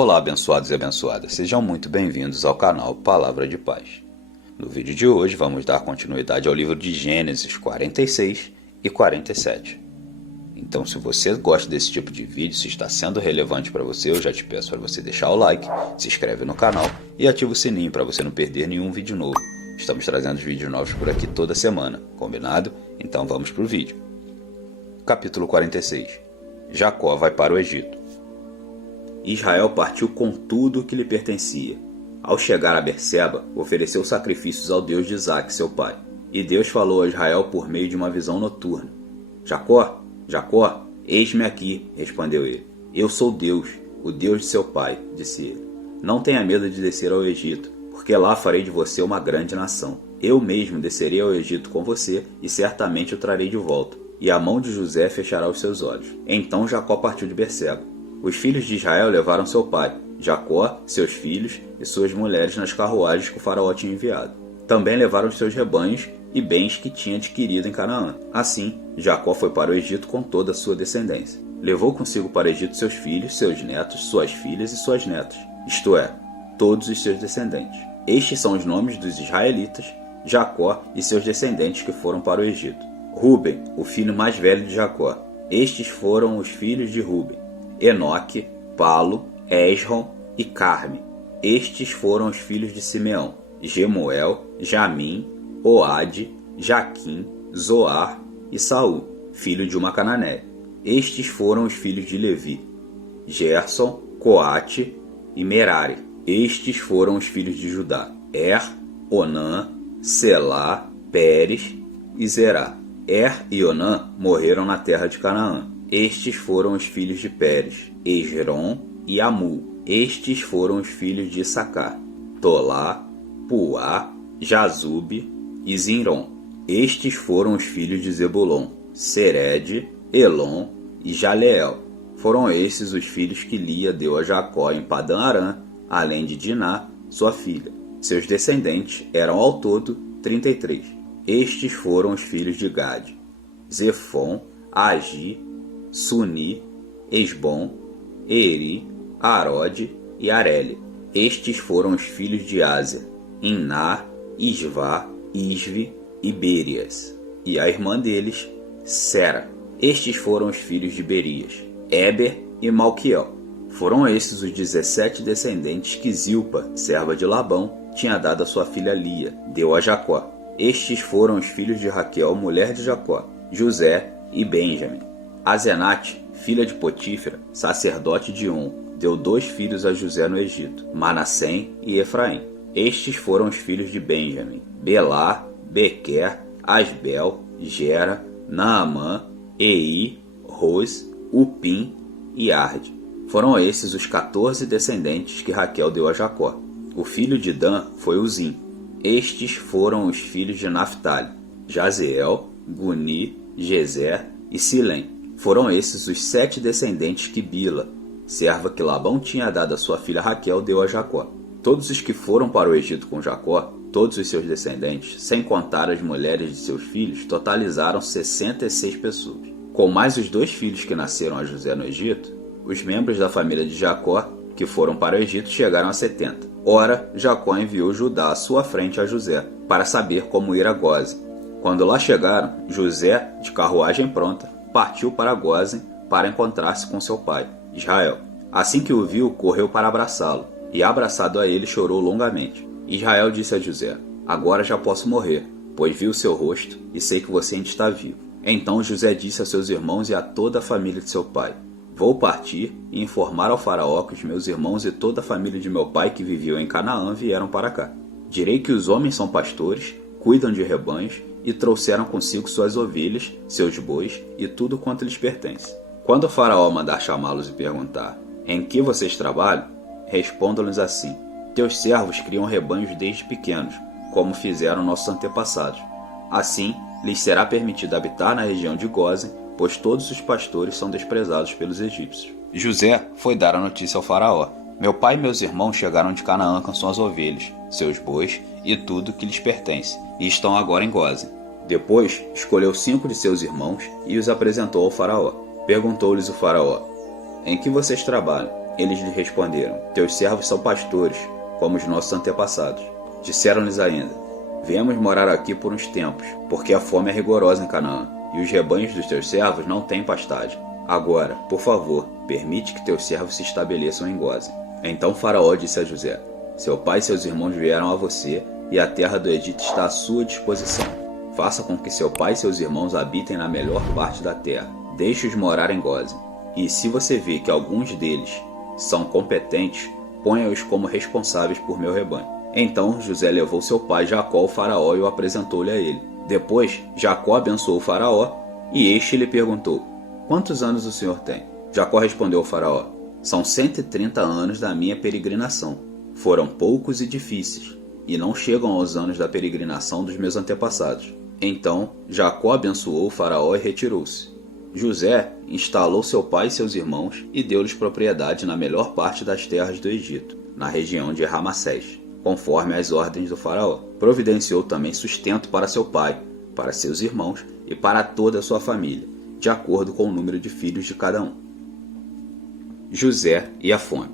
Olá, abençoados e abençoadas, sejam muito bem-vindos ao canal Palavra de Paz. No vídeo de hoje vamos dar continuidade ao livro de Gênesis 46 e 47. Então, se você gosta desse tipo de vídeo, se está sendo relevante para você, eu já te peço para você deixar o like, se inscreve no canal e ativa o sininho para você não perder nenhum vídeo novo. Estamos trazendo vídeos novos por aqui toda semana, combinado? Então vamos para o vídeo. Capítulo 46. Jacó vai para o Egito. Israel partiu com tudo o que lhe pertencia. Ao chegar a Berseba, ofereceu sacrifícios ao Deus de Isaque, seu pai. E Deus falou a Israel por meio de uma visão noturna. Jacó, Jacó, eis-me aqui, respondeu ele. Eu sou Deus, o Deus de seu pai, disse ele. Não tenha medo de descer ao Egito, porque lá farei de você uma grande nação. Eu mesmo descerei ao Egito com você e certamente o trarei de volta. E a mão de José fechará os seus olhos. Então Jacó partiu de Berseba. Os filhos de Israel levaram seu pai, Jacó, seus filhos e suas mulheres nas carruagens que o faraó tinha enviado. Também levaram os seus rebanhos e bens que tinha adquirido em Canaã. Assim, Jacó foi para o Egito com toda a sua descendência. Levou consigo para o Egito seus filhos, seus netos, suas filhas e suas netas, isto é, todos os seus descendentes. Estes são os nomes dos israelitas, Jacó e seus descendentes que foram para o Egito. Ruben, o filho mais velho de Jacó. Estes foram os filhos de Ruben: Enoque, Palo, Esrom e Carme. Estes foram os filhos de Simeão: Gemuel, Jamim, Oade, Jaquim, Zoar e Saul, filho de uma cananeia. Estes foram os filhos de Levi: Gerson, Coate e Merari. Estes foram os filhos de Judá: Onã, Selá, Pérez e Zerá. E Onã morreram na terra de Canaã. Estes foram os filhos de Pérez: Esrom e Amul. Estes foram os filhos de Issacar: Tolá, Puá, Jazube e Zinrom. Estes foram os filhos de Zebulon: Sered, Elon e Jaleel. Foram esses os filhos que Lia deu a Jacó em Padã Arã, além de Diná, sua filha. Seus descendentes eram ao todo 33. Estes foram os filhos de Gade: Zefon, Agi, Suni, Esbom, Eri, Arode e Areli. Estes foram os filhos de Ásia: Iná, Isvá, Isvi e Berias. E a irmã deles, Sera. Estes foram os filhos de Berias: Eber e Malquiel. Foram esses os 17 descendentes que Zilpa, serva de Labão, tinha dado a sua filha Lia, deu a Jacó. Estes foram os filhos de Raquel, mulher de Jacó: José e Benjamim. Azenate, filha de Potífera, sacerdote de On, deu 2 filhos a José no Egito: Manassém e Efraim. Estes foram os filhos de Benjamim: Belá, Bequer, Asbel, Gera, Naamã, Ei, Ros, Upim e Arde. Foram esses os 14 descendentes que Raquel deu a Jacó. O filho de Dan foi Uzim. Estes foram os filhos de Naphtali: Jazeel, Guni, Gezer e Silém. Foram esses os 7 descendentes que Bila, serva que Labão tinha dado a sua filha Raquel, deu a Jacó. Todos os que foram para o Egito com Jacó, todos os seus descendentes, sem contar as mulheres de seus filhos, totalizaram 66 pessoas. Com mais os 2 filhos que nasceram a José no Egito, os membros da família de Jacó que foram para o Egito chegaram a 70. Ora, Jacó enviou Judá à sua frente a José, para saber como ir a Gósen. Quando lá chegaram, José, de carruagem pronta, partiu para Gósen para encontrar-se com seu pai, Israel. Assim que o viu, correu para abraçá-lo, e abraçado a ele chorou longamente. Israel disse a José: Agora já posso morrer, pois vi o seu rosto e sei que você ainda está vivo. Então José disse a seus irmãos e a toda a família de seu pai: Vou partir e informar ao faraó que os meus irmãos e toda a família de meu pai que viviam em Canaã vieram para cá. Direi que os homens são pastores, cuidam de rebanhos e trouxeram consigo suas ovelhas, seus bois e tudo quanto lhes pertence. Quando o faraó mandar chamá-los e perguntar: Em que vocês trabalham? Respondam-lhes assim: Teus servos criam rebanhos desde pequenos, como fizeram nossos antepassados. Assim, lhes será permitido habitar na região de Gósen, pois todos os pastores são desprezados pelos egípcios. José foi dar a notícia ao faraó: Meu pai e meus irmãos chegaram de Canaã com suas ovelhas, seus bois e tudo que lhes pertence, e estão agora em Gósen. Depois escolheu 5 de seus irmãos e os apresentou ao faraó. Perguntou-lhes o faraó: Em que vocês trabalham? Eles lhe responderam: teus servos são pastores, como os nossos antepassados. Disseram-lhes ainda: viemos morar aqui por uns tempos, porque a fome é rigorosa em Canaã, e os rebanhos dos teus servos não têm pastagem. Agora, por favor, permite que teus servos se estabeleçam em Gósen. Então Faraó disse a José: seu pai e seus irmãos vieram a você, e a terra do Egito está à sua disposição. Faça com que seu pai e seus irmãos habitem na melhor parte da terra. Deixe-os morar em Gósen. E se você vê que alguns deles são competentes, ponha-os como responsáveis por meu rebanho. Então José levou seu pai Jacó ao Faraó e o apresentou-lhe a ele. Depois Jacó abençoou o Faraó, e este lhe perguntou: quantos anos o senhor tem? Jacó respondeu ao Faraó: são 130 anos da minha peregrinação. Foram poucos e difíceis, e não chegam aos anos da peregrinação dos meus antepassados. Então Jacó abençoou o Faraó e retirou-se. José instalou seu pai e seus irmãos e deu-lhes propriedade na melhor parte das terras do Egito, na região de Ramassés, conforme as ordens do Faraó. Providenciou também sustento para seu pai, para seus irmãos e para toda a sua família, de acordo com o número de filhos de cada um. José e a fome.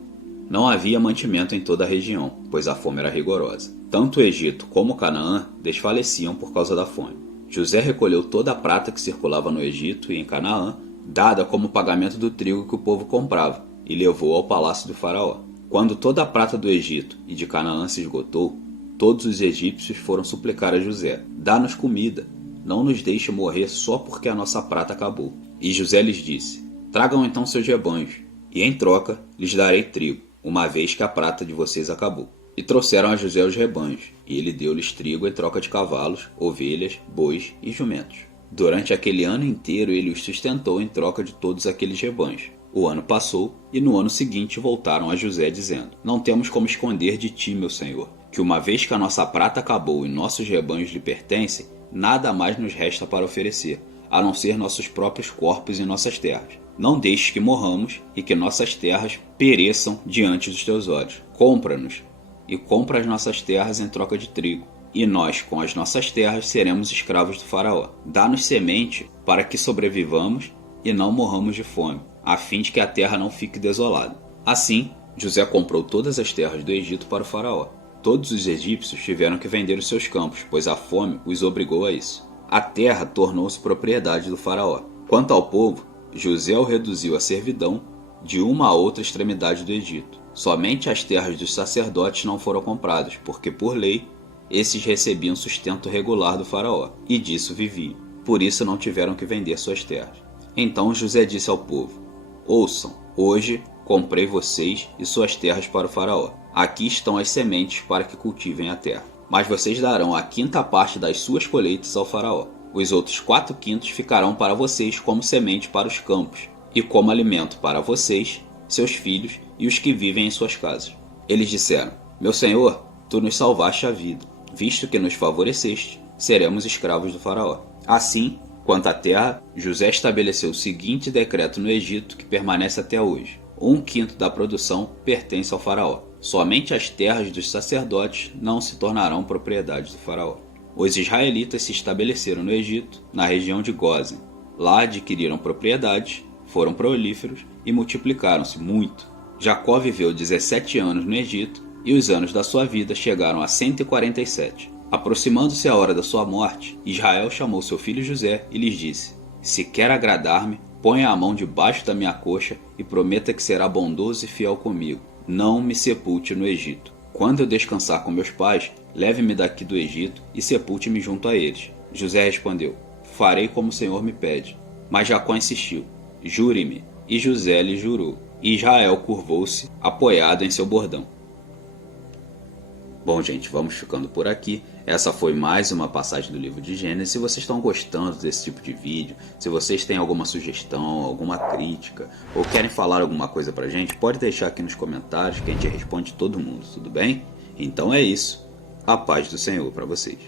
Não havia mantimento em toda a região, pois a fome era rigorosa. Tanto o Egito como Canaã desfaleciam por causa da fome. José recolheu toda a prata que circulava no Egito e em Canaã, dada como pagamento do trigo que o povo comprava, e levou ao palácio do Faraó. Quando toda a prata do Egito e de Canaã se esgotou, todos os egípcios foram suplicar a José: dá-nos comida, não nos deixe morrer só porque a nossa prata acabou. E José lhes disse: tragam então seus rebanhos, e em troca lhes darei trigo, uma vez que a prata de vocês acabou. E trouxeram a José os rebanhos, e ele deu-lhes trigo em troca de cavalos, ovelhas, bois e jumentos. Durante aquele ano inteiro ele os sustentou em troca de todos aqueles rebanhos. O ano passou, e no ano seguinte voltaram a José dizendo: não temos como esconder de ti, meu senhor, que uma vez que a nossa prata acabou e nossos rebanhos lhe pertencem, nada mais nos resta para oferecer, a não ser nossos próprios corpos e nossas terras. Não deixes que morramos e que nossas terras pereçam diante dos teus olhos. Compra-nos, e compra as nossas terras em troca de trigo, e nós, com as nossas terras, seremos escravos do Faraó. Dá-nos semente para que sobrevivamos e não morramos de fome, a fim de que a terra não fique desolada. Assim, José comprou todas as terras do Egito para o Faraó. Todos os egípcios tiveram que vender os seus campos, pois a fome os obrigou a isso. A terra tornou-se propriedade do Faraó. Quanto ao povo, José o reduziu à servidão de uma a outra extremidade do Egito. Somente as terras dos sacerdotes não foram compradas, porque por lei, esses recebiam sustento regular do Faraó, e disso viviam. Por isso não tiveram que vender suas terras. Então José disse ao povo: ouçam, hoje comprei vocês e suas terras para o Faraó. Aqui estão as sementes para que cultivem a terra. Mas vocês darão a quinta parte das suas colheitas ao Faraó. Os outros 4/5 ficarão para vocês como semente para os campos, e como alimento para vocês, seus filhos e os que vivem em suas casas. Eles disseram: meu senhor, tu nos salvaste a vida. Visto que nos favoreceste, seremos escravos do Faraó. Assim, quanto à terra, José estabeleceu o seguinte decreto no Egito que permanece até hoje: 1/5 da produção pertence ao Faraó. Somente as terras dos sacerdotes não se tornarão propriedade do Faraó. Os israelitas se estabeleceram no Egito, na região de Gósen. Lá adquiriram propriedades, foram prolíferos e multiplicaram-se muito. Jacó viveu 17 anos no Egito, e os anos da sua vida chegaram a 147. Aproximando-se a hora da sua morte, Israel chamou seu filho José e lhes disse: se quer agradar-me, ponha a mão debaixo da minha coxa e prometa que será bondoso e fiel comigo. Não me sepulte no Egito. Quando eu descansar com meus pais, leve-me daqui do Egito e sepulte-me junto a eles. José respondeu: farei como o Senhor me pede. Mas Jacó insistiu: jure-me. E José lhe jurou. E Israel curvou-se, apoiado em seu bordão. Bom, gente, vamos ficando por aqui. Essa foi mais uma passagem do livro de Gênesis. Se vocês estão gostando desse tipo de vídeo, se vocês têm alguma sugestão, alguma crítica, ou querem falar alguma coisa pra gente, pode deixar aqui nos comentários que a gente responde todo mundo, tudo bem? Então é isso. A paz do Senhor para vocês.